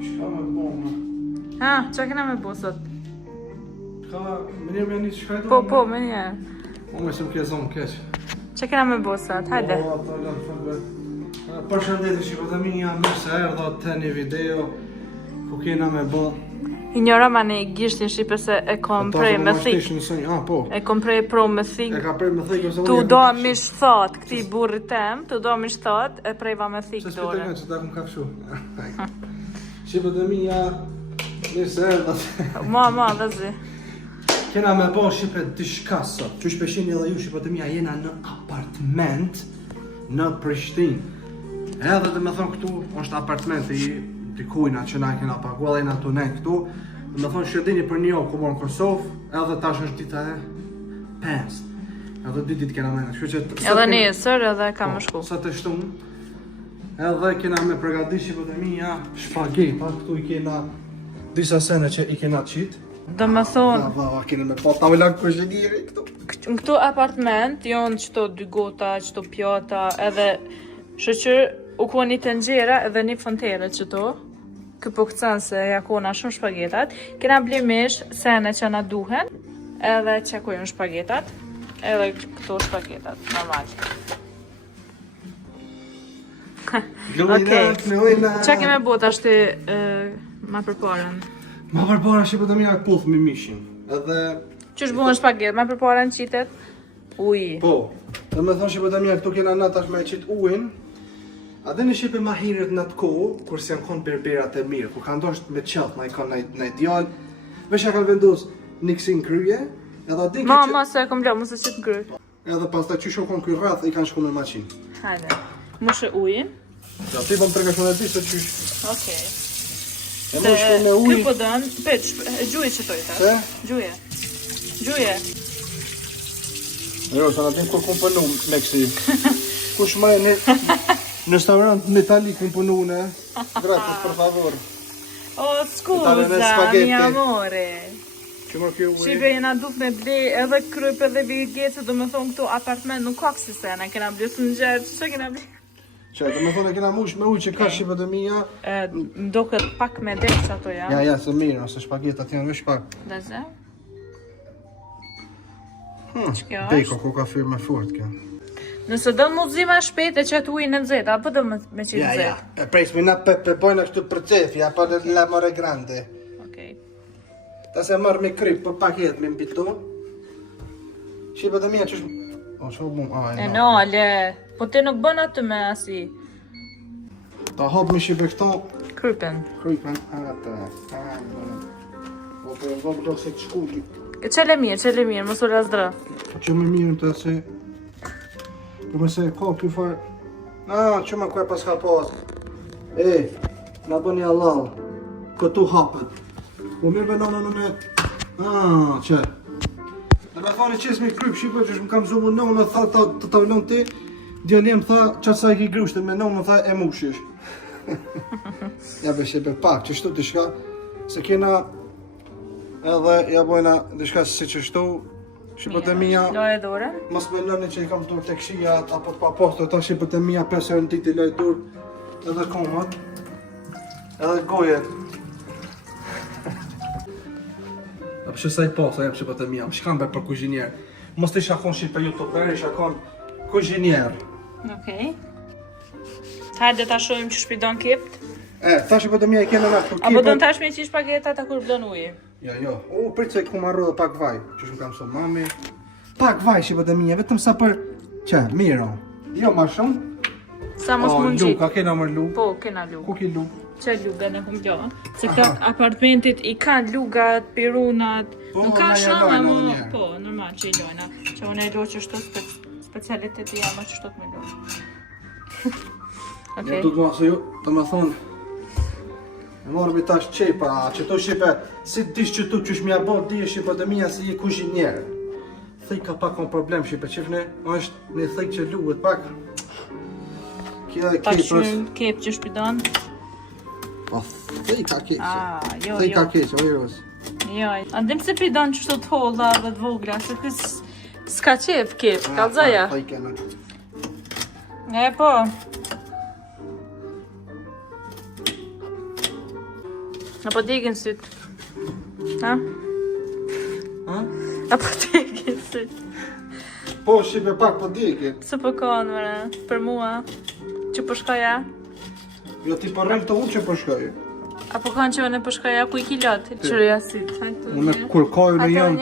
Shka me bëma? Ha, që kena me bo sot? Ka, më njerë me një që shkajtu? Po, me njerë. Unë me se më ke zonë keq. Që kena me bo sot? Hajde. Po, ato lënë fërbe. Përshëndetje shqipëtëmija, mirë se erdha të një video ku kena me bo. I njëra ma një gishtin shqipe se e kom prej me thik. Po. E kom prej pro me thik. E ka prej me thik ose Tu do mish thot, këti burri tem, tu do mish thot, e prej va me thik dore. Se dore. s'pite me që ta kum kafshu. Shqipëtëmija, mirë se erdha. Ma, dhe zi. Kena me bo Shqipe dishka sot. Që shpeshin edhe ju Shqipëtëmija jena në apartment në Prishtinë. Edhe dhe me thonë këtu është apartmenti i dikujna që na kena paguar dhe na tu ne këtu. Dhe me thonë që dini për një ku morë në Kosovë, edhe tash është dita e 5. Edhe 2 ditë kena mena. Edhe nesër edhe ka më shku. Sot e shtunë. Edhe kena me përgatit Shqipëtëmija shpageta. Këtu i kena disa sene që i kena qitë. Do me thonë, Va, kena me pa tavullak kuzhiniri këtu. në këtu apartment, jonë qëto 2 gota, qëto pjata, edhe shëqër u ko një tengjera edhe një fontere qëto. Këpo këtësan se ja kona shumë shpagetat. Kena blimish sene që na duhen, edhe që ku jënë shpagetat, edhe këto shpagetat, normal. Okej, që keme bot ashtë ma përparen? Ma përpara Shqipëtëmija puth me mishin. Edhe... Qysh buhen shpaget, ma përparen qitet? Uji. Po, dhe me thonë Shqipëtëmija këtu kena na tash me qitë ujin. A dhe në Shqipe ma hirët në të kohë, kur si janë konë berberat e mirë, kur ka ndosht me qëllë, na i konë në ideal, vesh ja kanë vendos një kësin kryje, edhe adin këtë që... Ma, se e kom blo, mëse si të ngry. Edhe pas ta qysho konë këj rrath, i kanë shku me maqinë. Hajde, mushe ujin. Ja, ti pëm përka shumë e ti se qysh. Okej. E më shku me uj... Kjo po dënë, gjuje që tojta. Se? Gjuje. Gjuje. Jo, sa në tim kur komponu me kësi. Kush më e në restaurant metalik komponu në, gratis, për favor. O, skuza, mi amore. Që më kjo uj... Shqipe jena duk me ble edhe kryp edhe vigece, do me thonë këtu apartment nuk ka kësi sena, kena blesë në gjerë, që kena ble? Që, do me thonë e kena mush me uj që ka Shqipëtëmija... Do këtë pak me dekës ato ja. Ja, se mirë, ose shpagetat janë vesh pak. Dhe zë? Që kjo Beko, është? ku ka firme fort kjo. Nëse do në muzima shpejt e qëtë ujë në nëzeta, apo do me qitë nëzeta? e presmi na pe bojna kështu për cefja, pa la more grande. Okej. Ta se marrë me kryp për paket me mbitu. Shqipëtëmija qësh... O, që bum, E no, le, po ti nuk bën atë me asi. Ta hop me Shqipe këto, Krypen. krypen, atë, o, për në vëmë se të shkulli. Qele mirë, mos u razdra. Që më mirën të se... Këmë se ka kjo farë... që më kërë pas ka pas... na bën një halal... Këtu hapët... Po mirë bënonë në në... që... Dhe me thani qesë me kryp Shqipe që më kam zumë në në tha të tavlon ti... Djalim tha qatë sa i ki grushte me në tha e mushish. Ja be Shqipe pak që shtu të shka... Se kena... Edhe ja bojna dhe shka si që shtu... Shqipëtëmija... Loje dore. Mas me lëni që i kam tur të këshia apo të papostë, ta Shqipëtëmija 5 herë në ditë i loj tur edhe komët, edhe gojet. A përshë sa i posë, a Shqipëtëmija, më shkam për kuzhinjerë. Mos të shakon Shqipe youtuber, i shakon kuzhinjerë. Okej. Hajde ta shojmë që shpidon kipt. Ta Shqipëtëmija i kene nga këtu Apo do kipët. në tash me qish pagetat a kur blon ujë. Jo. Pritë se ku marru dhe pak vaj, që shumë kam shumë mami. Pak vaj Shqipëtëmija, vetëm sa për... Që, miro. Jo ma shumë. Sa mos mund gjitë. Luka, kena mërë lu. Po, kena lu. Ku ki lu? Që luga në kum gjo. Se këta apartmentit i kanë lugat, pirunat. Po, Nuk ka na shumë, jalojnë amo... edhe njerë. Po, normal që i lojna. Që unë e lo që shto specialiteti jam që shto të me lo. Ja du të se ju, të me thonë, e morëmi tash qepa, që to Shqipe, si dish që tu qysh mja bo, di e Shqipëtëmija si i kuzhinjerë. Thej ka pak kon problem Shqipe, qifne, është një thej që luhet pak. Kja dhe Ta kepës. shumë kep që shpidon. Po, thej ka keqë. Jo, Thej ka jo. keqë, o Eros. Jo, andim se pidon që shto të holla dhe të vogla, se kës s'ka qef kep, kalzaja. Thej kena. E po. Apo degin syt. Ha? Ha? Apo degin syt. Po, shipe pak po djekit. Së po kanë, mëre, për mua. Që po shkoja? Jo ti po rrem të unë që po shkoj. Apo kanë që në po shkoja, ku i kilot? Qërëja syt. Unë kur kojë në jam.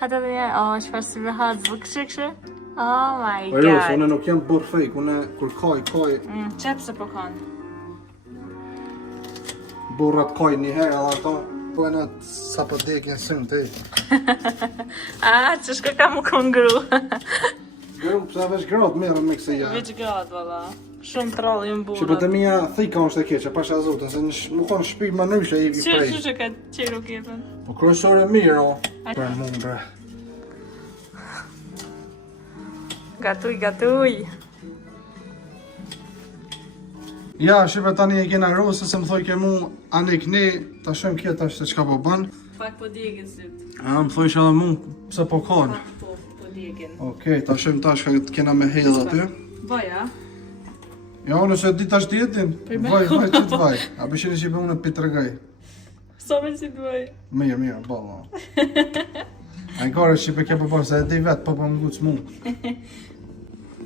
Ato dhe njerë, shfarë si me hatë zbë kështë. Oh my Po jo, god. unë nuk jam burr fake, unë kur koj. Qep se po kanë. Burrat koj një herë, edhe ato po e në sa po dekin sëmë të Që shka ka mu kongru. Gru, pësa veç gratë merën me këse ja. Veç gratë, valla. Shumë trollë ju më Që për të mija thika është e keqe, pasha zotën, se më konë shpi më nëshë e i prej. Që ka qeru kepën? Po kryesore mirë, o. Për mu bre. Gatuj. Ja, shipe tani e kena rosë, se më thoi ke mu anik ne, ta shëm kje tash se qka po banë. Pak po djegin syt. Më thoi që edhe mu, pse po kanë. Po djegin. Okej, ta shëm tash ka kena me hedhë aty. Vaja? Ja, unë se di tash djetin. Vaj, që të vaj. A bëshini që i për unë për të regaj. Sa me si të vaj? Mirë, balla. A në kare që i për ke për se e di vetë, po për më gucë mu.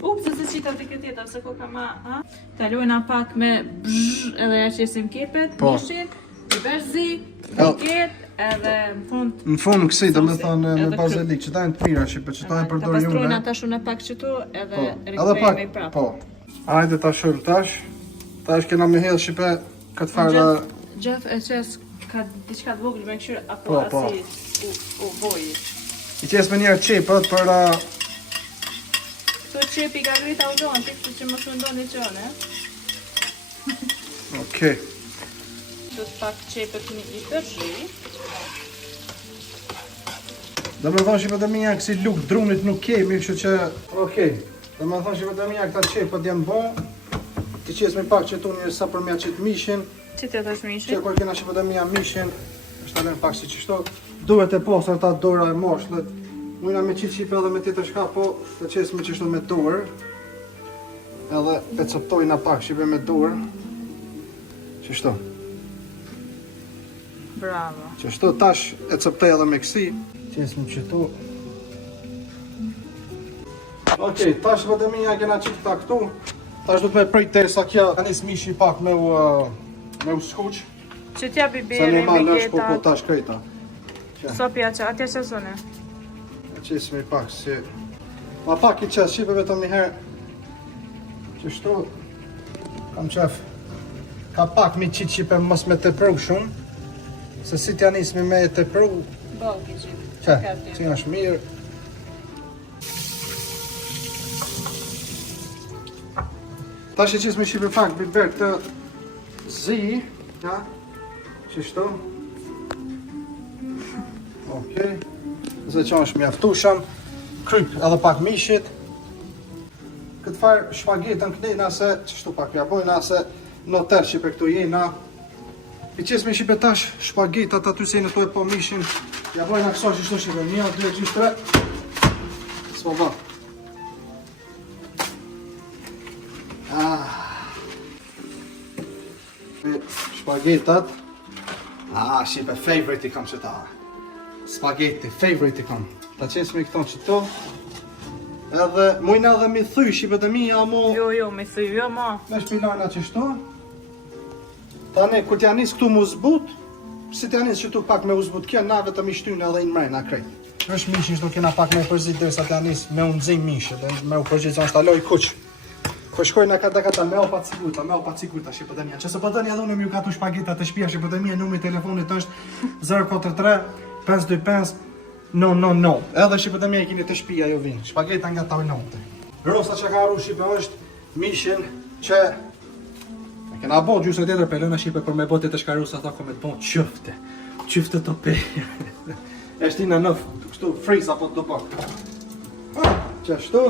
Upse se qita të këtë tjetër, se ko ka ma, ha? Talojna pak me bzhh, edhe ja qesim kepet, Po. mishin, i berzi, El. ket, edhe në fund. Në fund kësi, do me thonë me Edhe bazelik, që ta e në të mira, që për që ta e Ta përdor pastrojna jume. ta shune pak qëtu, edhe Po, edhe rikthejme i pak, prap. po. Hajde ta shëm tash. Tash kena me hedhë shipe këtë farë da... Gjef e qes ka diçka të vogël me këshyr, Po, apo po. asi u boji. I qes me njerë qepët për da... Këto qepi ka grita u donë, të kështu që më shundoni qëne. Okej. Do të pak qepet i përshri. Do me thonë shipe të minja kësi luk drunit nuk kemi, kështu që... Okej. Do me thonë shipe të minja këta qepët janë bon. Ti qes me pak që tu një sa për mja qitë mishin. Që të tash Që mishin? kur kena shipe të minja mishin. është alen pak si qështo. Duhet e posër ta dora e moshlet. Mujna me qitë qipe edhe me ti të shka, po të qesë me qështu me dorë. Edhe e coptojna pak shipe me dorë. Qështu. Bravo. Qështu tash e coptoj edhe me kësi. Qesë me qëtu. Okej, tash vëtë minja kena qitë ta këtu. Tash du të me prej të sa kja ka nis mishi pak me u skuq. Që t'ja Se biberi, normal është po bigetat. tash krejta. Sopja që, atja që zone. Qesë me pak si... Ma pak i qesë, qipe vetëm një herë. Qështu... Kam qef... Ka pak mi qitë qipe mos me të pru shumë. Se si t'ja nismi me të pru... Balki gjithë. Qe, që është mirë. Tash e qesë me qipe pak biber të zi. Ja. Qështu. Okej. Zë që është mjaftushëm, kryp edhe pak mishit. Këtë farë shpagetën kënejna se, qështu pak ja bojna se në tërë që për këtu jena. I qesë me shipe tash shpagetat aty se në tu e po mishin. Ja bojna këso që shtu shipe, 1, 2, 3. S'po ba. Shpagetat. Shipe favorite i kam që ta. Spaghetti, favorite i kam. Ta qesë me këton qëto. Edhe, mujna edhe mi thyj, shqipet e mi, amo... Jo, me thuj, jo ma. Me shpilajna qështo. Tane, kur t'ja nis këtu mu zbut, si t'ja nis qëtu pak me u zbut kja, na vetëm i shtynë edhe i mrejna krejt. Është mishin shdo kena pak me përzit dhe sa t'ja nis me unë zim mishin, dhe me u përzit zonë shtaloj kuq. Kër shkojna kata me opa cigurta shqipet e mija. Që se pëtën edhe unë ju katu shpagita të shpia shqipet e mija, numri telefonit është 043 525 no. Edhe shqipet e mija i kini të shpia jo vinë. Shpageta nga tau note. Rosa që ka arru shqipe është mishin që e kena bo gjusë e tjetër pelona shqipe për me botit të shkarusa tha ko me të bon qëfte të pe. Eshti në nëf, kështu friza po të bërë. Qështu.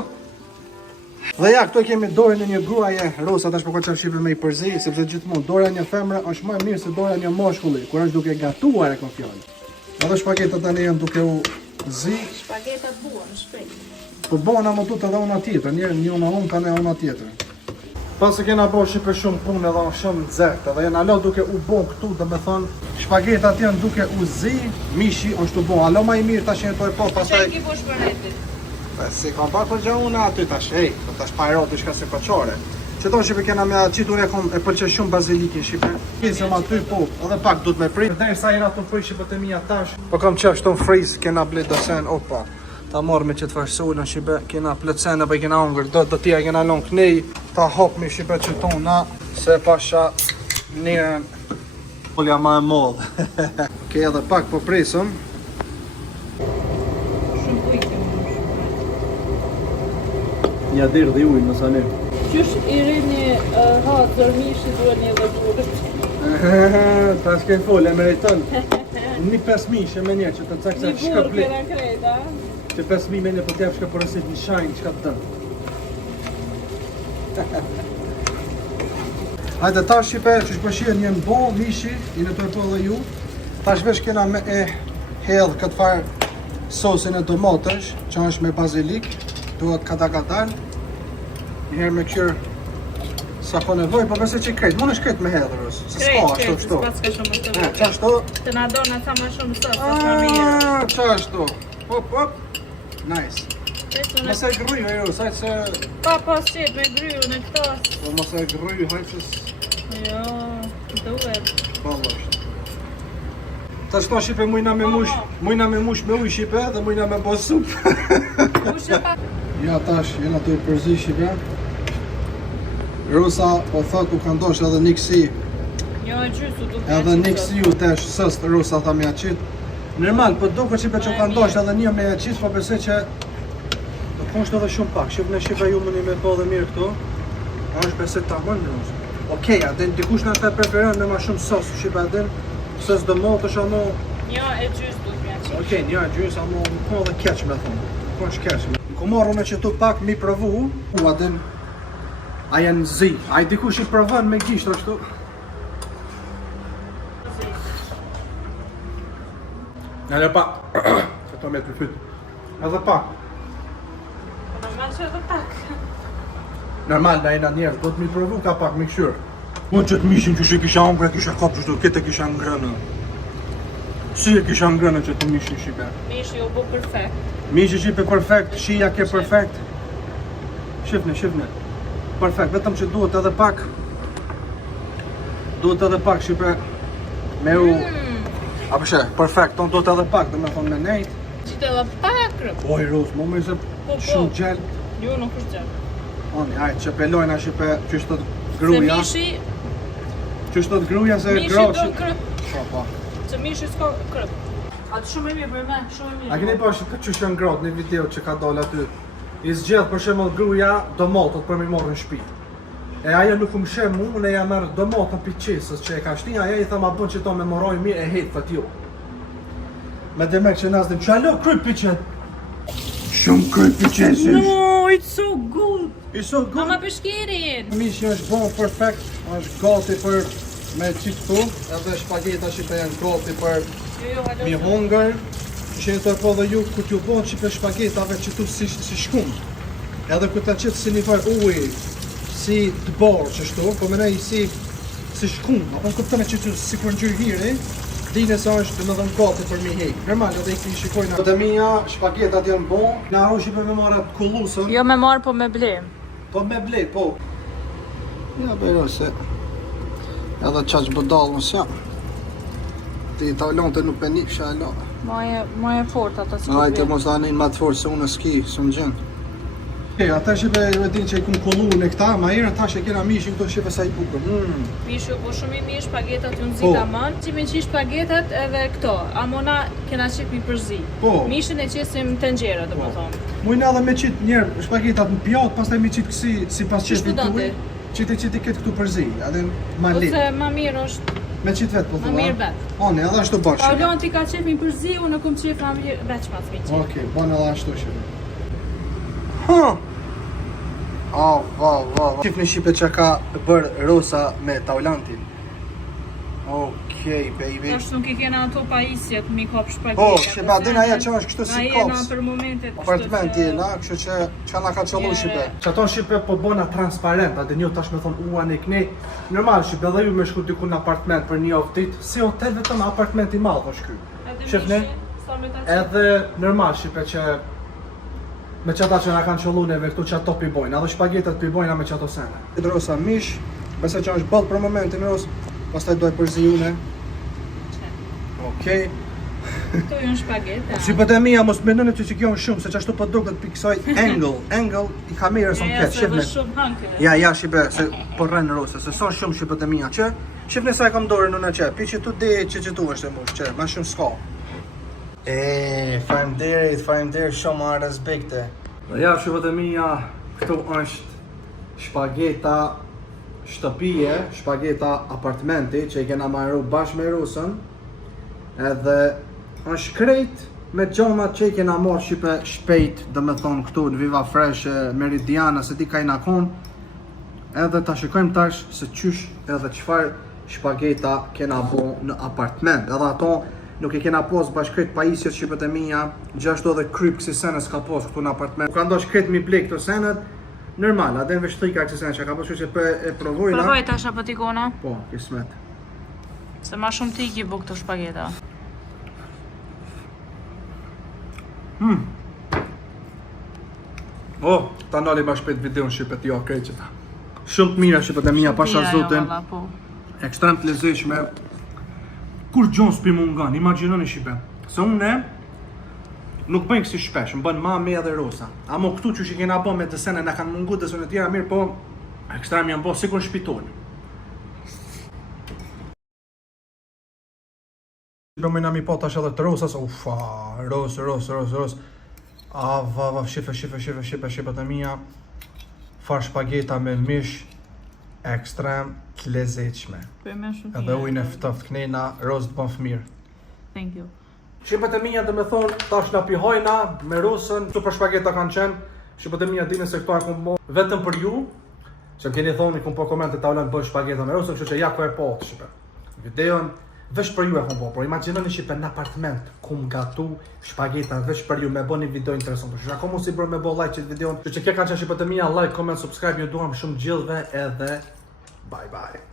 Dhe ja, këtu e kemi dorën e një gruaje, Rosa tash po ka qef shqipe me i përzi, sepse gjithmonë dora e një femre është më e mirë se dora e një moshkulli, kur është duke gatuar e kon fjallë. Edhe shpagetat tani janë duke u zi. Shpagetat buon, shpejt. Po bona më tut edhe ona tjetër, një una unë ka ne ona tjetër. Pas se kena bo shipe shumë punë edhe shumë nxehtë, edhe jena alo duke u bon këtu, dhe me thonë, shpagetat janë duke u zi, mishi është u bon, alo ma i mirë tash jenë të e po, pastaj... Çe ki bosh për reti? Si kam parë për gjë unë aty tash, tash pa ero diçka se koqare. Që tonë shipe kena me qitur e pëlqe shumë bazilikin shipe. Kisëm aty po, edhe pak du të me prit. Dhe sa jena të frish shipe të mija tash. Po kam qesh të friz, kena blet dësen, opa. Ta marrë me qëtë farsolën shipe, kena plëtsen apo kena hongër, do tja kena lon knej. Ta hop me shipe që tona, se pasha njërën polja ma e modhë. Ke edhe pak po presëm. Shumë kujtë. Ja dirë dhe ujnë në sanim. Qysh i rini hatër mishi duhen një dhe burët? Ta s'ke folë, e meriton. Një 5.000 me një që të cakë se Një burë këna krejta. që 5.000 me një për t'jep shka përësit një shajnë që ka të dënë. Hajde ta shipe që shpëshirë një në bo, mishi, i në të e po dhe ju. Ta shvesh kena me e hedhë këtë farë sosin e domatësh, që është me bazilik, duhet kadal. Njëherë me kjërë sa po nevoj, po përse që krejt, mund është krejt me hedhërës, se s'ka ashtu kështu. S'ka shumë të E, qa ashtu? Të na dona ca më shumë sot, sa më mirë. Qa ashtu? Hop, nice. Mos e gryj, ajo, saj se... Pa pas qep me gryu në këto. Po mos e gryj, hajqës... Jo, duhet. Ballasht. Ta shto shipe mujna me mush me uj shipe dhe mujna me bo sup. Kushe pa. Ja tash, jena të i përzi shipe. Rosa po thot u ka ndosh edhe një kësi. Jo, e gjysu duke. Edhe një kësi u tesh sëst Rosa tha me jaqit. Normal, po duke shipe që ka ndosh edhe një me jaqit, po përse që do konsht edhe shumë pak. Shqip në shipe ju mëni me po dhe mirë këtu. është besit ta mënë Rosa. Okej, adin dikush në të preferon me ma shumë sos, shipe adin. Sos do mo të shamo... Një e gjys duke me jaqit. Okej, një e gjys, amo në ko dhe keq me thonë. Ko është keq. Në ku marru me që tu pak mi provu, u adin... A janë zi. A i dikush i provon me gisht ashtu. Edhe pak. Këto me të fyt. Edhe pak. Normal që edhe pak. Normal, da jena njerës, do të mi provu ka pak me këshyr. Unë që të mishin që kisha ongre, kisha kap qështu, kete kisha ngrënë. Si e kisha ngrënë që të mishin shipe? Mishi u bu perfekt. Mishi shipe perfekt, shia ke perfekt. Shifne. Perfekt, vetëm që duhet edhe pak. Duhet edhe pak shipe. Me u... Apo she, perfekt, tonë duhet edhe pak, dhe me thonë me nejt. Qite edhe pak rëp. Oj, Ros, mu me se shumë gjell. Jo, nuk është gjell. Oni, ajtë që pelojna shipe, që shtot Se gruja. mishi, Që shtot gruja se mishi grosh. do krëp. Po. Se mishi s'ka krëp. Atë shumë e mirë për me, shumë e mirë. A keni pa që janë grot në video që ka dalë aty? I zgjedh për shembull gruja domatot për me morë në shtëpi. E ajo nuk më sheh mu, unë ja marr domatën piqesës që e ka shtin, ajo i tha ma bën që to me moroj mirë e het fat jo. Me demek që nazdim, çalo kryp piqet. Shumë kryp piqesësh. No, it's so good. It's so good. Mama peshkirin. Mishi është bon perfekt, është gati për me qitë këtu, edhe shpageta që të janë gati për Jo, halo. mi hongër. Që e të po dhe ju ku t'ju bon që për shpagetave që tu si shkum. Edhe ku ta qëtë si një farë uj, si të borë që shtu, po menej si shkum. Apo në këpëtëme që tu si kur në gjyrë hiri, dine sa është në dhëmë gati për mi hejë. Normal, edhe i këti shikojnë. Po të mija, shpagetat janë bon. Në arru që për me marat kullusën. Jo me marë, po me blem. Po me blej, po. Ja bero se edhe qaq bëdalë mësë jam. Ti talon të nuk pe një fsha e la. Maje fort ata s'ku Ajte mos anin ma të forë se unë s'ki, së më gjenë. Ata shipe ju e din që i kumë kollu në këta, ma herë ata që kena mishin këto shipe sa i bukër. Mishu, po shumë i mirë shpagetat ju nëzita man. Që me qish shpagetat edhe këto, amona kena qip mi përzi. Po. Mishin e qesim të ngjera, do më thonë. Mujna edhe me qitë njerë shpagetat në pjatë, pas taj me qitë kësi si pas Qysh qepi po donte? Qiti këtë këtu përzi, edhe ma Ose litë. ma mirë është, Me qitë vetë, po ma thua. mirë vetë. Ane, edhe ashtu bërë shipe. Paulon ti ka qef mi përzi, unë kom qef ma mirë veç ma të mi qef. Okej, bën edhe ashtu shipe. Qif në shipe që ka bërë Rosa me Taulantin. Okej, baby. Tash nuk I kena ato pajisjet mi kap shpageta. Po, shiba, din aja që është kështu si Na jena kops. për momentet Apartment jena, kështu që çka na ka qollu shipe. Që ato shipe po bona transparent, a dhe një tash me thonë ua ne kne. Normal shipe dhe ju me shku diku në apartment për një javë ditë, si hotel vetëm apartment I madh është ky. Shifni? Edhe normal shipe që me qata që na kanë qollu neve këtu që ato pi bojnë, edhe shpagetat pi bojna me qato sene. Rosa mish, besoj që është ball për momentin Ros, pastaj do e përzijune. Okej. Këto janë shpageta. Shipët e mia mos mendoni që kjo është shumë, se çashtu po duket piksoj angle I kamerës on ket, shifni. Shumë hanke. Ja, shipe, se po rren Rosa, se son shumë shipët e mia që shifni sa e kam dorën unë çe, pi që tu di që tu është më çe, më shumë s'ka. Faleminderit shumë a respekte. Dhe ja, shipët e mia, këtu është shpageta shtëpie, shpageta apartmenti që I kena marru bashkë me Rusën. Edhe është krejt me gjomat që I kena marrë shipe shpejt, dhe me thonë këtu në Viva Fresh, Meridiana, se di ka I nakon. Edhe ta shikojmë tash se qysh edhe çfarë shpageta kena bo në apartment. Edhe ato nuk I kena pos bashkë krejt pajisjet shipet e mia, gjithashtu edhe kryp kësi senes ka pos këtu në apartment. Ka ndosh krejt mi blek këto senet, normal, a den veç trika kësi senet që ka pos që e provojna. Provoj tash apo tikona? Po, kismet. Se ma shumë ti ki bu këto shpageta. Ta nali ma shpejt video në shqipet jo krejt që ta. Shumë të mira shqipet e mia, pasha zotin. Ekstrem të lezeshme. Kur gjon s'pi mungan, imagjinoni shipe. Se unë nuk bëjnë kësi shpesh, më bën mami edhe Rosa. Amo këtu që I kena bë me desene na kanë mungu desene tjera mirë, po ekstrem janë bë sikur shpiton. Bëmë na mi po tash edhe të Rosas, ufa, Ros. Va, shipe të mia. Far shpageta me mish ekstrem të lezetshme. Edhe ujnë e ftoft knena, Ros të bën fëmirë. Thank you. Shqipet e mia dhe me thonë, tash na pihojna me Rusën, super shpageta kanë qenë. Shqipet e mia dini se këto e kom bo vetëm për ju. Se më keni thonë, I kom po komente ta ulan bëj shpageta me Rusën, kështu që ja ku e po të shqipe. Videon veç për ju e kom bo, por imagjinoni shqipe në apartment kum gatu shpageta veç për ju me bëni video interesant. Kështu që ako mos I bërë me bo like që videon. Kështu që kjo kanë qenë shqipet e mia, like, comment, subscribe, ju duam shumë gjithëve edhe bye bye.